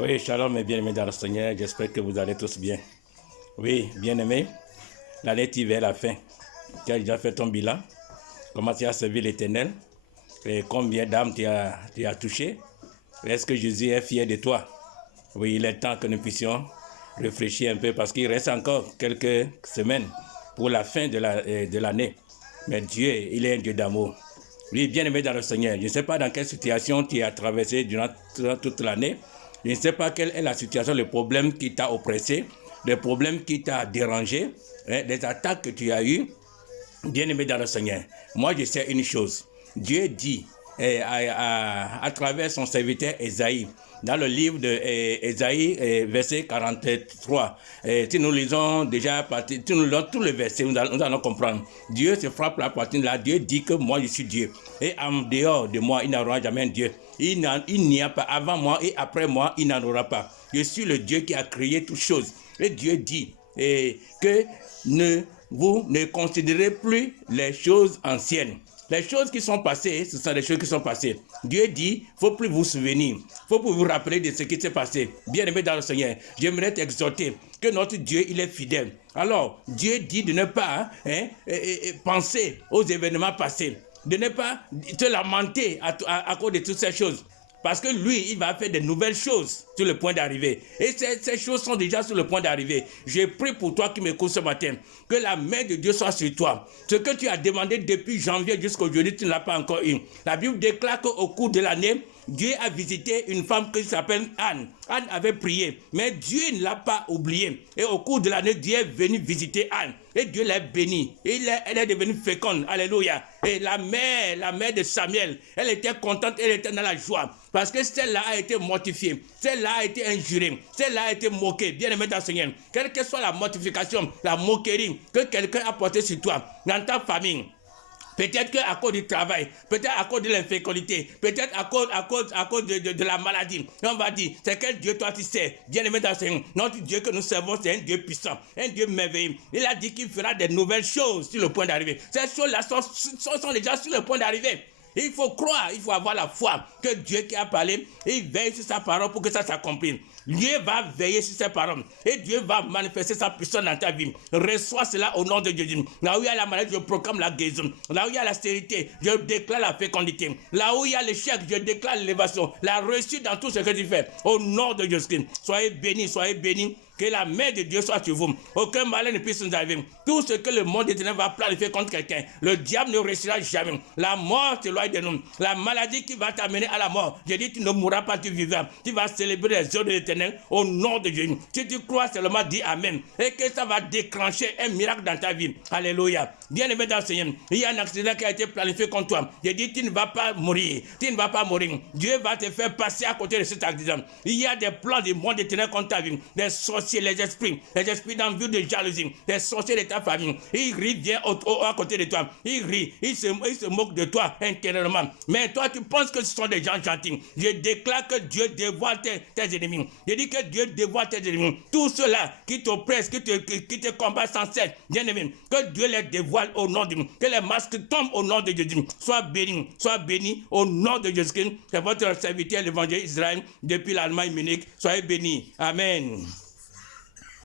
Oui, shalom et bien-aimés dans le Seigneur, j'espère que vous allez tous bien. Oui, bien-aimés, l'année tire vers la fin. Tu as déjà fait ton bilan, comment tu as servi l'Éternel, et combien d'âmes tu as touché. Est-ce que Jésus est fier de toi? Oui, il est temps que nous puissions réfléchir un peu parce qu'il reste encore quelques semaines pour la fin de l'année. Mais Dieu, il est un Dieu d'amour. Oui, bien-aimé dans le Seigneur, je ne sais pas dans quelle situation tu as traversé durant toute l'année. Je ne sais pas quelle est la situation, le problème qui t'a oppressé, le problème qui t'a dérangé, les attaques que tu as eues. Bien-aimé dans le Seigneur, moi je sais une chose. Dieu dit à travers son serviteur Ésaïe, dans le livre d'Ésaïe, verset 43, si nous lisons déjà, si nous lisons tous les versets, nous allons comprendre. Dieu se frappe la poitrine là, Dieu dit que moi je suis Dieu. Et en dehors de moi, il n'y aura jamais un Dieu. Il n'y a pas avant moi et après moi, il n'en aura pas. Je suis le Dieu qui a créé toutes choses. Et Dieu dit que vous ne considérez plus les choses anciennes. Les choses qui sont passées, ce sont les choses qui sont passées. Dieu dit, il ne faut plus vous souvenir. Il faut plus vous rappeler de ce qui s'est passé. Bien-aimé dans le Seigneur, j'aimerais t'exhorter que notre Dieu, il est fidèle. Alors, Dieu dit de ne pas penser aux événements passés. De ne pas te lamenter à cause de toutes ces choses. Parce que lui, il va faire de nouvelles choses sur le point d'arriver. Et ces choses sont déjà sur le point d'arriver. Je prie pour toi qui m'écoutes ce matin, que la main de Dieu soit sur toi. Ce que tu as demandé depuis janvier jusqu'à aujourd'hui, tu ne l'as pas encore eu. La Bible déclare qu'au cours de l'année, Dieu a visité une femme qui s'appelle Anne. Anne avait prié, mais Dieu ne l'a pas oublié. Et au cours de l'année, Dieu est venu visiter Anne. Et Dieu l'a bénie. Elle est devenue féconde. Alléluia. Et la mère de Samuel, elle était contente, elle était dans la joie. Parce que celle-là a été mortifiée. Celle-là a été injurée. Celle-là a été moquée. Bien-aimé dans le Seigneur. Quelle que soit la mortification, la moquerie que quelqu'un a portée sur toi, dans ta famille. Peut-être qu'à cause du travail, peut-être à cause de l'infécondité, peut-être à cause de la maladie. On va dire, c'est quel Dieu toi tu sais. Bien-aimé dans le Seigneur, notre Dieu que nous servons, c'est un Dieu puissant, un Dieu merveilleux. Il a dit qu'il fera des nouvelles choses sur le point d'arriver. Ces choses-là sont déjà sur le point d'arriver. Il faut croire, il faut avoir la foi que Dieu qui a parlé, il veille sur sa parole pour que ça s'accomplisse. Dieu va veiller sur ses paroles et Dieu va manifester sa puissance dans ta vie. Reçois cela au nom de Jésus. Là où il y a la maladie, je proclame la guérison. Là où il y a la stérilité, je déclare la fécondité. Là où il y a l'échec, je déclare l'élévation. La réussite dans tout ce que tu fais. Au nom de Jésus. Soyez bénis, soyez bénis. Que la main de Dieu soit sur vous. Aucun malheur ne puisse nous arriver. Tout ce que le monde éternel va planifier contre quelqu'un, le diable ne réussira jamais. La mort t'éloigne de nous. La maladie qui va t'amener à la mort, je dis, tu ne mourras pas, tu vivras. Tu vas célébrer les œuvres de l'éternel au nom de Jésus. Si tu crois seulement, dis Amen. Et que ça va déclencher un miracle dans ta vie. Alléluia. Bien-aimé dans le Seigneur, il y a un accident qui a été planifié contre toi. Je dis, tu ne vas pas mourir. Tu ne vas pas mourir. Dieu va te faire passer à côté de cet accident. Il y a des plans du monde éternel contre ta vie. Des sorciers, les esprits d'envie, de jalousie, les sorciers de ta famille. Ils rient, viennent à côté de toi. Ils rient, ils se moquent de toi intérieurement. Mais toi, tu penses que ce sont des gens gentils. Je déclare que Dieu dévoile tes ennemis. Je dis que Dieu dévoile tes ennemis. Tout cela qui t'oppresse, qui te combat sans cesse, bien aimé, que Dieu les dévoile au nom de Dieu. Que les masques tombent au nom de Jésus. Sois béni au nom de Jésus-Christ. C'est votre serviteur, l'évangile Israël, depuis l'Allemagne Munich. Soyez bénis. Amen.